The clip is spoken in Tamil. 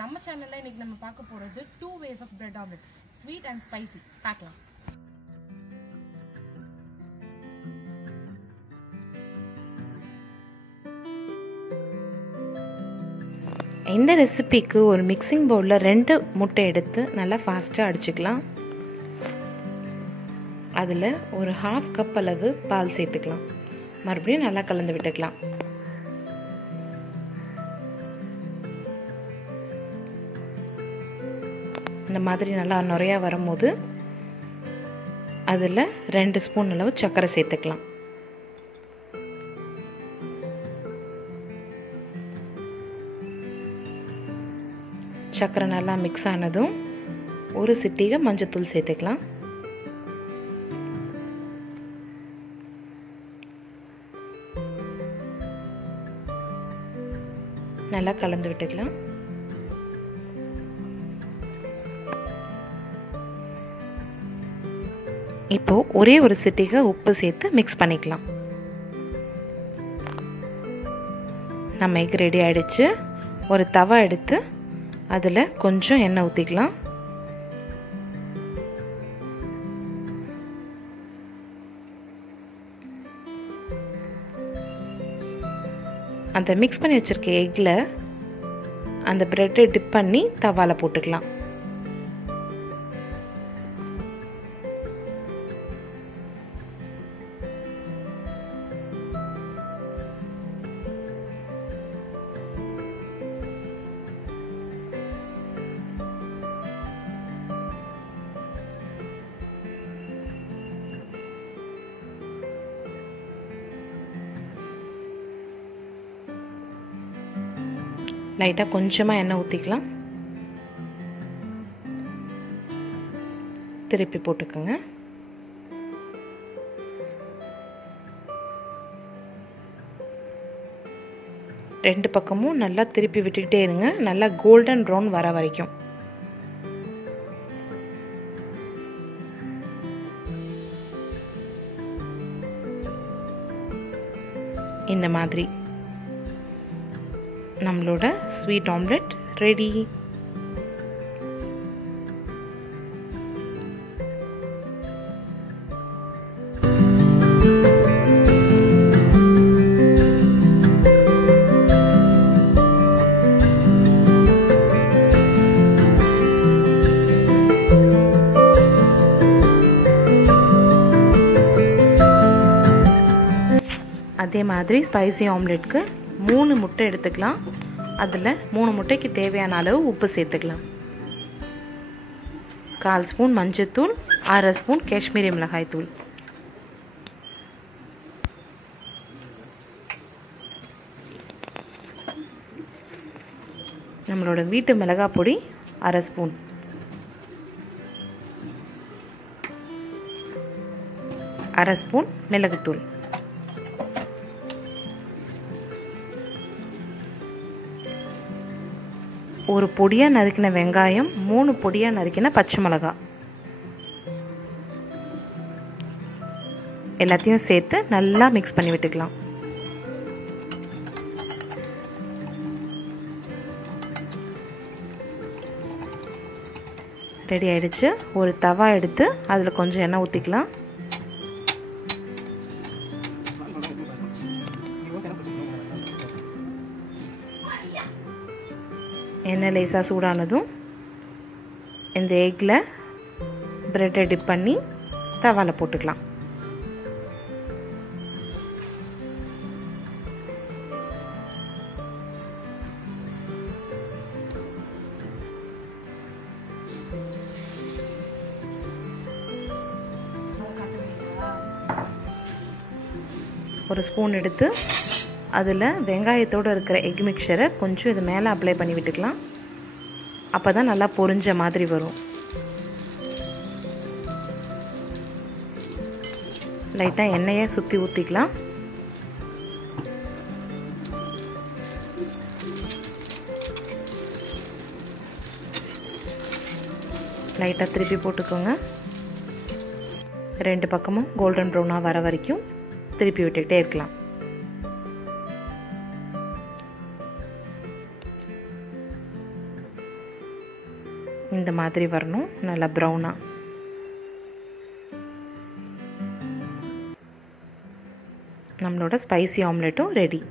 நம்ம சேனல்ல இன்னைக்கு நம்ம பார்க்க போறது 2 ways of bread omelette, sweet and spicy. பார்க்கலாம். இந்த ரெசிபிக்கு ஒரு மிக்சிங் பவுல்ல 2 முட்டை எடுத்து நல்லா ஃபாஸ்டா அடிச்சுக்கலாம். அதில் ஒரு 1/2 கப் அளவு பால் சேர்த்துக்கலாம். மறுபடியும் நல்லா கலந்து விட்டுக்கலாம். இந்த மாதிரி நல்லா நுரையா வரும்போது அதில் 2 ஸ்பூன் அளவு சர்க்கரை சேர்த்துக்கலாம். சர்க்கரை நல்லா மிக்ஸ் ஆனதும் ஒரு சிட்டிகை மஞ்சத்தூள் சேர்த்துக்கலாம். நல்லா கலந்து விட்டுக்கலாம். இப்போ ஒரே ஒரு சிட்டிகை உப்பு சேர்த்து மிக்ஸ் பண்ணிக்கலாம். நம்ம எக் ரெடி ஆயிடுச்சு. ஒரு தவா எடுத்து அதில் கொஞ்சம் எண்ணெய் ஊற்றிக்கலாம். அந்த மிக்ஸ் பண்ணி வச்சுருக்க எக்கில் அந்த ப்ரெட்டை டிப் பண்ணி தவாவில் போட்டுக்கலாம். லைட்டாக கொஞ்சமாக எண்ணெய் ஊற்றிக்கலாம். திருப்பி போட்டுக்கோங்க. ரெண்டு பக்கமும் நல்லா திருப்பி விட்டுக்கிட்டே இருங்க. நல்லா கோல்டன் ப்ரௌன் வர வரைக்கும். இந்த மாதிரி நம்மளோட ஸ்வீட் ஆம்லெட் ரெடி. அதே மாதிரி ஸ்பைசி ஆம்லெட்க்கு 3 முட்டை எடுத்துக்கலாம். அதில் 3 முட்டைக்கு தேவையான அளவு உப்பு சேர்த்துக்கலாம். 1/4 ஸ்பூன் மஞ்சத்தூள், 1/2 ஸ்பூன் காஷ்மீரி மிளகாய் தூள், நம்மளோட வீட்டு மிளகாய் பொடி 1/2 ஸ்பூன், அரை ஸ்பூன் மிளகுத்தூள், ஒரு பொடியாக நறுக்கின வெங்காயம், 3 பொடியாக நறுக்கின பச்சை மிளகாய், எல்லாத்தையும் சேர்த்து நல்லா மிக்ஸ் பண்ணி விட்டுக்கலாம். ரெடி ஆயிடுச்சு. ஒரு தவா எடுத்து அதில் கொஞ்சம் எண்ணெய் ஊற்றிக்கலாம். எண்ணெய் லேசாக சூடானதும் இந்த எக்கில் ப்ரெட்டை டிப் பண்ணி தவாவில் போட்டுக்கலாம். ஒரு ஸ்பூன் எடுத்து அதில் வெங்காயத்தோடு இருக்கிற எக் மிக்சரை கொஞ்சம் இது மேலே அப்ளை பண்ணி விட்டுக்கலாம். அப்போ தான் நல்லா பொரிஞ்ச மாதிரி வரும். லைட்டாக எண்ணெயை சுற்றி ஊற்றிக்கலாம். லைட்டாக திருப்பி போட்டுக்கோங்க. 2 பக்கமும் கோல்டன் ப்ரௌனாக வர வரைக்கும் திருப்பி விட்டுக்கிட்டே இருக்கலாம். இந்த மாதிரி வரணும், நல்லா ப்ரௌனாக. நம்மளோட ஸ்பைசி ஆம்லெட்டும் ரெடி.